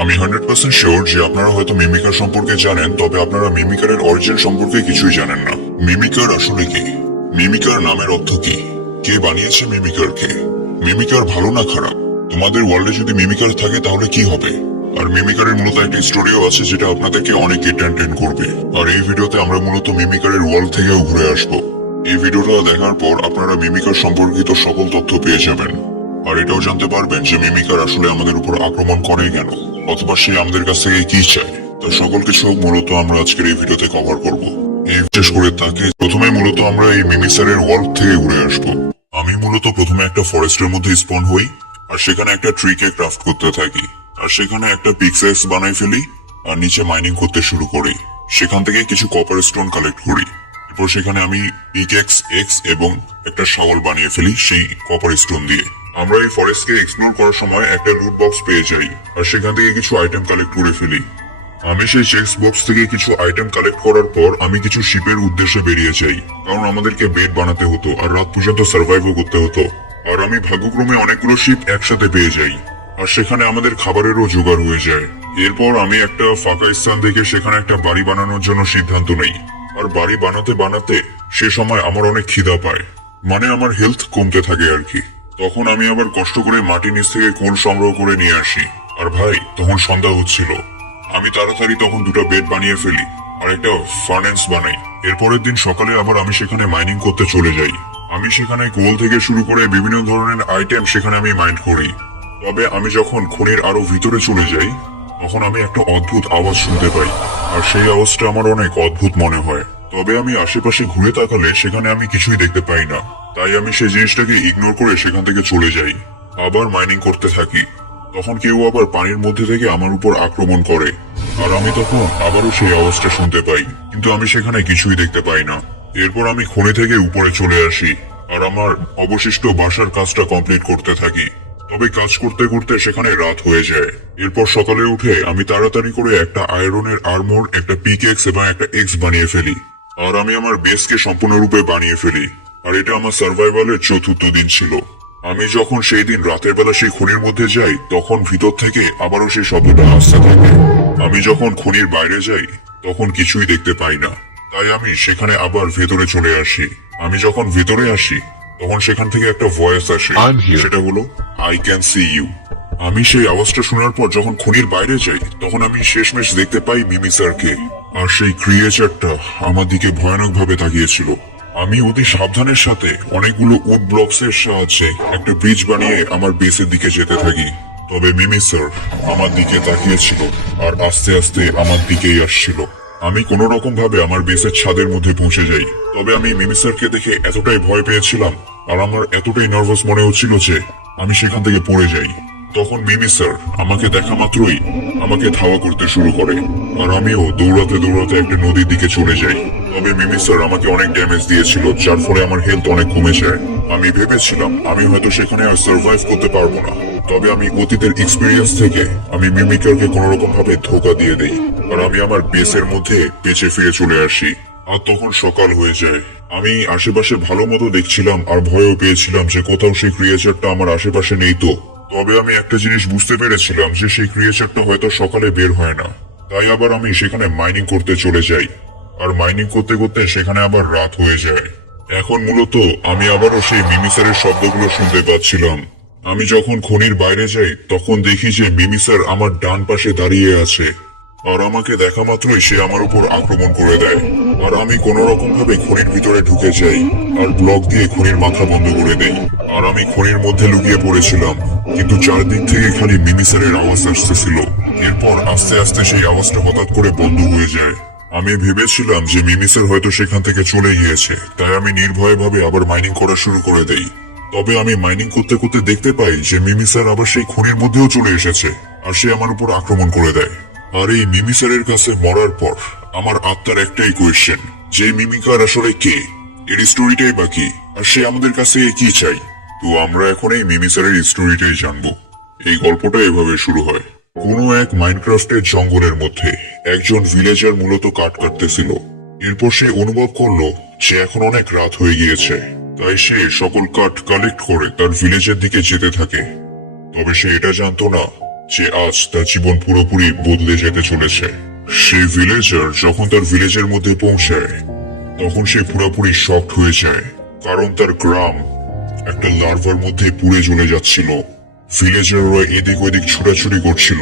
আমি 100% শিওর যে আপনারা হয়তো মিমিকার সম্পর্কে জানেন, তবে আপনারা মিমিকারের অরিজিন সম্পর্কে কিছুই জানেন না। মিমিকার আসলে কি? মিমিকার নামের অর্থ কি? কে বানিয়েছে মিমিকারকে? মিমিকার ভালো না খারাপ? তোমাদের ওয়ার্ল্ডে যদি মিমিকার থাকে তাহলে কি হবে? আর মিমিকারের মূলত একটা স্টোরিও আছে যেটা আপনাদেরকে অনেক এন্টারটেইন করবে। আর এই ভিডিওতে আমরা মূলত মিমিকারের ওয়ার্ল্ড থেকেও ঘুরে আসবো। এই ভিডিওটা দেখার পর আপনারা মিমিকার সম্পর্কিত সকল তথ্য পেয়ে যাবেন। আর এটাও জানতে পারবেন যে মিমিকার আসলে আমাদের উপর আক্রমণ করে কেন, অথবা সে আমাদের কাছ থেকে কি চায়। তো সকল কিছু মূলত আমরা আজকের এই ভিডিওতে কভার করব। এই বিশেষ করে তাকে প্রথমে মূলত আমরা এই মিমিসারের ওয়ার্ল্ড থেকে ঘুরে আসবো। আমি মূলত প্রথমে একটা ফরেস্টের মধ্যে স্পন হই, আর সেখানে একটা ট্রিকে ক্রাফট করতে থাকি, আর সেখানে একটা পিক্সেক্স বানাই ফেলি, আর নিচে মাইনিং করতে শুরু করি। সেখান থেকে কিছু কপার স্টোন কালেক্ট করি। এরপর সেখানে আমি পিকেক্স এক্স এবং একটা শাওয়াল বানিয়ে ফেলি সেই কপার স্টোন দিয়ে। আমরা এই ফরেস্টকে এক্সপ্লোর করার সময় একটা লুট বক্স পেয়ে যাই, আর সেখান থেকে কিছু আইটেম কালেক্ট করে ফেলি। আমি সেই চেক্স বক্স থেকে কিছু আইটেম কালেক্ট করার পর আমি কিছু শিপের উদ্দেশ্যে বেরিয়ে যাই, কারণ আমাদেরকে বেড বানাতে হতো আর রাত পর্যন্ত সার্ভাইভও করতে হতো। আর আমি ভাগ্যক্রমে অনেকগুলো শিপ একসাথে পেয়ে যাই, আর সেখানে আমাদের খাবারেরও জোগাড় হয়ে যায়। এরপর আমি একটা ফাঁকা স্থান দেখে সেখানে একটা বাড়ি বানানোর জন্য সিদ্ধান্ত নেই। আর বাড়ি বানাতে বানাতে সে সময় আমার অনেক খিদা পায়, মানে আমার হেলথ কমতে থাকে আর কি। তখন আমি আবার কষ্ট করে মাটির নিচ থেকে কোল সংগ্রহ করে নিয়ে আসি। আর ভাই, তখন সন্ধ্যা হচ্ছিল। আমি তাড়াতাড়ি তখন দুটো বেড বানিয়ে ফেলি আর একটা ফার্নেস বানাই। এরপরের দিন সকালে আবার আমি সেখানে মাইনিং করতে চলে যাই। আমি সেখানে কোল থেকে শুরু করে বিভিন্ন ধরনের আইটেম সেখানে আমি মাইন্ড করি। তবে আমি যখন খনির আরো ভিতরে চলে যাই, তখন আমি একটা অদ্ভুত আওয়াজ শুনতে পাই, আর সেই আওয়াজটা আমার অনেক অদ্ভুত মনে হয়। তবে আমি আশেপাশে ঘুরে তাকালে সেখানে আমি কিছুই দেখতে পাই না, তাই আমি সেই জিনিসটাকে ইগনোর করে সেখান থেকে চলে যাই। আবার মাইনিং করতে থাকি। তখন কেউ আবার পানির মধ্যে থেকে আমার উপর আক্রমণ করে, আর আমি তখন আবারও সেই আওয়াজটা শুনতে পাই, কিন্তু আমি সেখানে কিছুই দেখতে পাই না। এরপর আমি খনি থেকে উপরে চলে আসি, আর আমার অবশিষ্ট বাসার কাজটা কমপ্লিট করতে থাকি। তবে কাজ করতে করতে সেখানে রাত হয়ে যায়। এরপর সকালে উঠে আমি তাড়াতাড়ি করে একটা আয়রনের আর্মর, একটা পিকেক্স এবং একটা এক্স বানিয়ে ফেলি, আর আমি আমার বেসকে সম্পূর্ণরূপে বানিয়ে ফেলি। আর এটা আমার সার্ভাইভালের চতুর্থ দিন ছিল। আমি যখন সেই দিন রাতের বেলা সেই খনির মধ্যে যাই, তখন ভিতর থেকে আবারও সেই শব্দটা আসতে থাকে। আমি যখন খনির বাইরে যাই, তখন কিছুই দেখতে পাই না, তাই আমি সেখানে আবার ভেতরে চলে আসি। আমি যখন ভেতরে আসি, তখন সেখান থেকে একটা ভয়েস আসে, সেটা হলো আই ক্যান সি ইউ। আমি সেই আওয়াজটা শোনার পর যখন খনির বাইরে যাই, তখন আমি শেষমেশ দেখতে পাই মিমি স্যারকে। আর সেই ক্রিয়েচারটা আমার দিকে ভয়ানক ভাবে তাকিয়েছিল। আমি অতি সাবধানের সাথে অনেকগুলো উড ব্লকস এর সাহায্যে একটা ব্রিজ বানিয়ে আমার বেসের দিকে যেতে থাকি। তবে মিমি স্যার আমার দিকে তাকিয়েছিল, আর আস্তে আস্তে আমার দিকেই আসছিল। আমি কোনো রকম ভাবে আমার বেসের ছাদের মধ্যে পৌঁছে যাই। তবে আমি মিমি স্যারকে দেখে এতটাই ভয় পেয়েছিলাম, আর আমার এতটাই নার্ভাস মনে হচ্ছিল যে আমি সেখান থেকে পড়ে যাই। তখন মিমি স্যার আমাকে দেখা মাত্রই আমাকে ধাওয়া করতে শুরু করে, আর আমিও দৌড়াতে দৌড়াতে একটা নদীর দিকে চলে যাই। তবে মিমি স্যার আমাকে অনেক ড্যামেজ দিয়েছিল, যার ফলে আমার হেলথ অনেক কমে যায়। আমি ভেবেছিলাম আমি হয়তো সেখানে আর সার্ভাইভ করতে পারবো না। তবে আমি অতীতের এক্সপিরিয়েন্স থেকে আমি মিমিকারকে কোন রকম ভাবে ধোকা দিয়ে দেই, আর আমি আমার বেসের মধ্যে বেঁচে ফিরে চলে আসি। আর তখন সকাল হয়ে যায়। আমি আশেপাশে ভালো মতো দেখছিলাম, আর ভয়ও পেয়েছিলাম যে কোথাও সেই ক্রিয়েচারটা আমার আশেপাশে নেই তো। তবে আমি একটা জিনিস বুঝতে পেরেছিলাম যে সেই ক্রিয়েচারটা হয়তো সকালে বের হয় না, তাই আবার আমি সেখানে মাইনিং করতে চলে যাই। আর মাইনিং করতে করতে সেখানে আবার রাত হয়ে যায়। এখন মূলত আমি আবারও সেই মিমিসারের শব্দগুলো শুনতে পাচ্ছিলাম। আমি যখন খনির বাইরে যাই, তখন দেখি যে মিমিসার আমার ডান পাশে দাঁড়িয়ে আছে, আর আমাকে দেখা মাত্রই সে আমার উপর আক্রমণ করে দেয়। আর আমি কোনো রকম ভাবে খনির ভিতরে ঢুকে যাই, আর ব্লক দিয়ে খনির মাথা বন্ধ করে দেই। আর আমি খনির মধ্যে লুকিয়ে পড়েছিলাম, কিন্তু চারদিক থেকে খালি মিমিসারের আওয়াজ আসতেছিল। এরপর আস্তে আস্তে সেই আওয়াজটা হঠাৎ করে বন্ধ হয়ে যায়। আমি ভেবেছিলাম যে মিমিসার হয়তো সেখান থেকে চলে গিয়েছে, তাই আমি নির্ভয় ভাবে আবার মাইনিং করা শুরু করে দেই। তবে আমি মাইনিং করতে করতে দেখতে পাই যে মিমিসার আবার সেই খনির মধ্যেও চলে এসেছে, আর সে আমার উপর আক্রমণ করে দেয়। আর এই মিমিসারের কাছে মরার পর আমার আত্মার একটাই কোয়েশ্চেন, যে মিমিকার আসলে কে, এর স্টোরিটাই বাকি, আর সে আমাদের কাছে কি চাই। তো আমরা এখন এই মিমিসারের স্টোরিটাই জানবো। এই গল্পটা এভাবে শুরু হয়। কোনো এক মাইনক্রাফটের জঙ্গলের মধ্যে একজন ভিলেজার মূলত কাঠ কাটতেছিল। এরপর সে অনুভব করলো যে এখন অনেক রাত হয়ে গিয়েছে, তাই সে সকল কাঠ কালেক্ট করে তার ভিলেজের দিকে যেতে থাকে। তবে সে এটা জানতো না যে আজ তার জীবন পুরোপুরি বদলে যেতে চলেছে। সেই ভিলেজার যখন তার ভিলেজের মধ্যে পৌঁছায় তখন সে পুরোপুরি শকড হয়ে যায়, কারণ তার গ্রাম একটা লার্ভার মধ্যে পুড়ে জ্বলে যাচ্ছিল। ভিলেজাররা এদিক ওদিক ছোটাছুটি করছিল।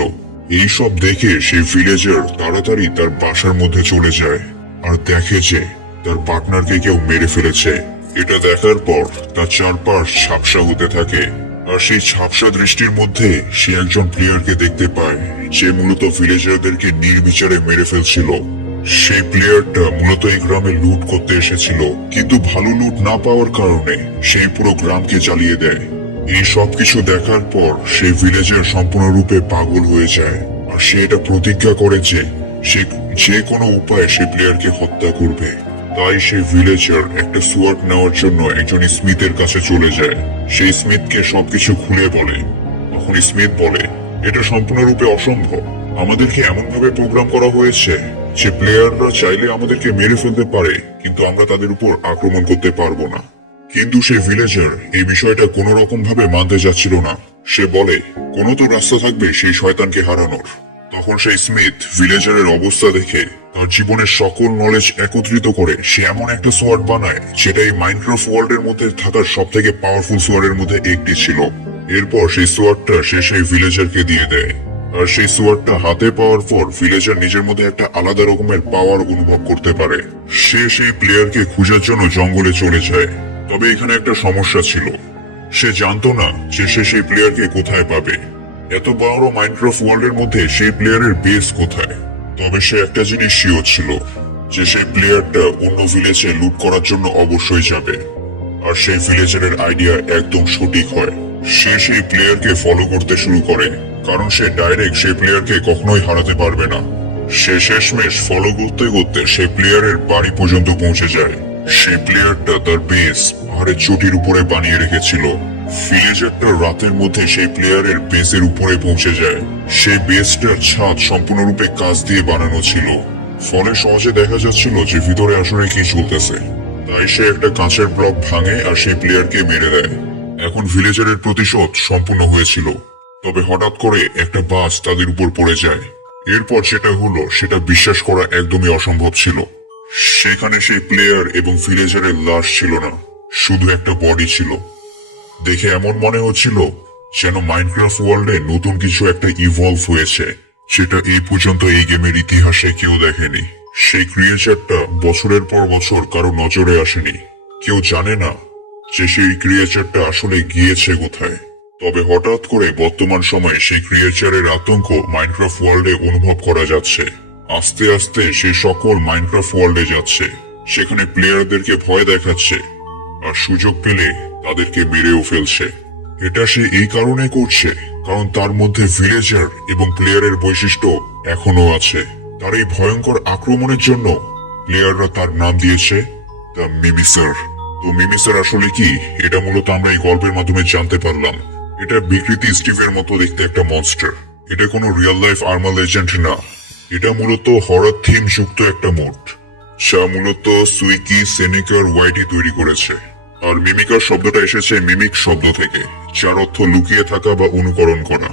এইসব দেখে সেই ভিলেজার তাড়াতাড়ি তার বাসার মধ্যে চলে যায় আর দেখে যে তার পার্টনারকে কেউ মেরে ফেলেছে। এটা দেখার পর তার চারপাশ ঝাপসা হতে থাকে, আর সেই ঝাপসা দৃষ্টির মধ্যে সে একজন প্লেয়ারকে দেখতে পায় যে মূলত ভিলেজারদেরকে নির্বিচারে মেরে ফেলছিল। সেই প্লেয়ারটা মূলত এই গ্রামে লুট করতে এসেছিল, কিন্তু ভালো লুট না পাওয়ার কারণে সেই পুরো গ্রামকে জ্বালিয়ে দেয়। এই সব কিছু দেখার পর সেই ভিলেজার সম্পূর্ণরূপে পাগল হয়ে যায়, আর সে এটা প্রতিজ্ঞা করে যে সে যে কোনো উপায়ে সেই প্লেয়ারকে হত্যা করবে। তাই সেই ভিলেজার একটা সোয়ার্ড নেওয়ার জন্য একজন স্মিথের কাছে চলে যায়। সেই স্মিথকে সবকিছু খুলে বলে। তখন স্মিথ বলে, এটা সম্পূর্ণরূপে অসম্ভব। আমাদেরকে এমন ভাবে প্রোগ্রাম করা হয়েছে যে প্লেয়াররা চাইলে আমাদেরকে মেরে ফেলতে পারে, কিন্তু আমরা তাদের উপর আক্রমণ করতে পারবো না। কিন্তু সেই ভিলেজার এই বিষয়টা কোনো রকম ভাবে মানতে যাচ্ছিল না। সে বলে, কোনো তো রাস্তা থাকবে সেই শয়তানকে হারানোর। তখন সেই স্মিথ ভিলেজারের অবস্থা দেখে তার জীবনের সকল নলেজ একত্রিত করে সে এমন একটা সোয়ার্ড বানায় যেটা এই মাইনক্রাফট ওয়ার্ল্ডের মধ্যে থাকার সব থেকে পাওয়ারফুল সোয়ার্ডের মধ্যে একটি ছিল। এরপর সেই সোয়ার্ডটা সে সেই ভিলেজারকে দিয়ে দেয়, আর সেই সোয়ার্ডটা হাতে পাওয়ার পর ভিলেজার নিজের মধ্যে একটা আলাদা রকমের পাওয়ার অনুভব করতে পারে। সে সেই প্লেয়ারকে খোঁজার জন্য জঙ্গলে চলে যায়। তবে এখানে একটা সমস্যা ছিল, সে জানতো না যে সে সেই প্লেয়ারকে কোথায় পাবে। এত বড় মাইনক্রাফট ওয়ার্ল্ডের মধ্যে সেই প্লেয়ারের বেস কোথায়। তবে সে একটা জিনিস শিওর ছিল যে সেই প্লেয়ারটা অন্য ভিলেজে লুট করার জন্য অবশ্যই যাবে, আর সেই ভিলেজারের আইডিয়া একদম সঠিক হয়। সে সেই প্লেয়ারকে ফলো করতে শুরু করে, কারণ সে ডাইরেক্ট সেই প্লেয়ারকে কখনোই হারাতে পারবে না। সে শেষমেশ ফলো করতে করতে সেই প্লেয়ারের বাড়ি পর্যন্ত পৌঁছে যায়। সেই প্লেয়ারটা তার বেস পাহাড়ের চটির উপরে বানিয়ে রেখেছিল। ভিলেজারটা রাতের মধ্যে সেই প্লেয়ারের বেসের উপরে পৌঁছে যায়। সেই বেসটার ছাদ সম্পূর্ণরূপে কাঁচ দিয়ে বানানো ছিল, ফলে সহজে দেখা যাচ্ছিল যে ভিতরে আসলে কি চলতেছে। তাই সে একটা কাঁচের ব্লক ভাঙে আর সেই প্লেয়ারকে মেরে দেয়। এখন ভিলেজারের প্রতিশোধ সম্পূর্ণ হয়েছিল। তবে হঠাৎ করে একটা বাস তাদের উপর পড়ে যায়। এরপর যেটা হলো সেটা বিশ্বাস করা একদমই অসম্ভব ছিল। সেখানে সেই প্লেয়ার এবং ভিলেজারের লাশ ছিল না, শুধু একটা বডি ছিল। দেখে এমন মনে হচ্ছিল যেন মাইনক্রাফট ওয়ার্ল্ডে নতুন কিছু একটা ইভলভ হয়েছে, যেটা এই পর্যন্ত এই গেমের ইতিহাসে কেউ দেখেনি। সেই ক্রিয়েচারটা বছরের পর বছর কারো নজরে আসেনি। কেউ জানে না যে সেই ক্রিয়েচারটা আসলে গিয়েছে কোথায়। তবে হঠাৎ করে বর্তমান সময়ে সেই ক্রিয়েচারের আতঙ্ক মাইনক্রাফট ওয়ার্ল্ডে অনুভব করা যাচ্ছে। আস্তে আস্তে সে সকল মাইনক্রাফট ওয়ার্ল্ডে যাচ্ছে, সেখানে প্লেয়ারদেরকে ভয় দেখাচ্ছে, আর সুযোগ পেলে তাদেরকে মেরেও ফেলছে। এটা সে এই কারণে করছে কারণ তার মধ্যে ভিলেজার এবং প্লেয়ারের বৈশিষ্ট্য এখনো আছে। তার এই ভয়ঙ্কর আক্রমণের জন্য প্লেয়াররা তার নাম দিয়েছে দ্য মিমিসার। তো মিমিসার আসলে কি, এটা মূলত আমরা এই গল্পের মাধ্যমে জানতে পারলাম। এটা বিকৃতি স্টিভের মতো দেখতে একটা মনস্টার। এটা কোনো রিয়েল লাইফ আর্মার লেজেন্ড না। এটা মূলত হরর থিম যুক্ত একটা মোড, যা মূলত সুইকি, সেনিকার, ওয়াইটি তৈরি করেছে। আর মিমিকার শব্দটা এসেছে মিমিক শব্দ থেকে, যার অর্থ লুকিয়ে থাকা বা অনুকরণ করা।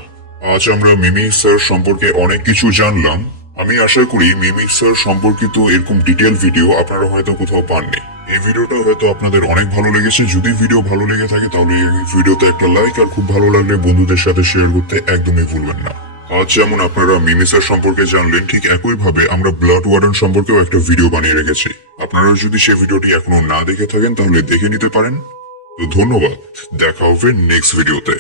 আজ আমরা মিমিসার সম্পর্কে অনেক কিছু জানলাম। আমি আশা করি মিমিসার সম্পর্কিত এরকম ডিটেল ভিডিও আপনারা হয়তো কোথাও পাননি। এই ভিডিওটা হয়তো আপনাদের অনেক ভালো লেগেছে। যদি ভিডিও ভালো লেগে থাকে তাহলে এই ভিডিওতে একটা লাইক, আর খুব ভালো লাগলে বন্ধুদের সাথে শেয়ার করতে একদমই ভুলবেন না। আজ যেমন আপনারা মিমিসার সম্পর্কে জানলেন, ঠিক একই ভাবে আমরা ব্লাড ওয়ার্ডেন সম্পর্কেও একটা ভিডিও বানিয়ে রেখেছি। আপনারা যদি সেই ভিডিওটি এখনো না দেখে থাকেন তাহলে দেখে নিতে পারেন। তো ধন্যবাদ, দেখা হবে নেক্সট ভিডিওতে।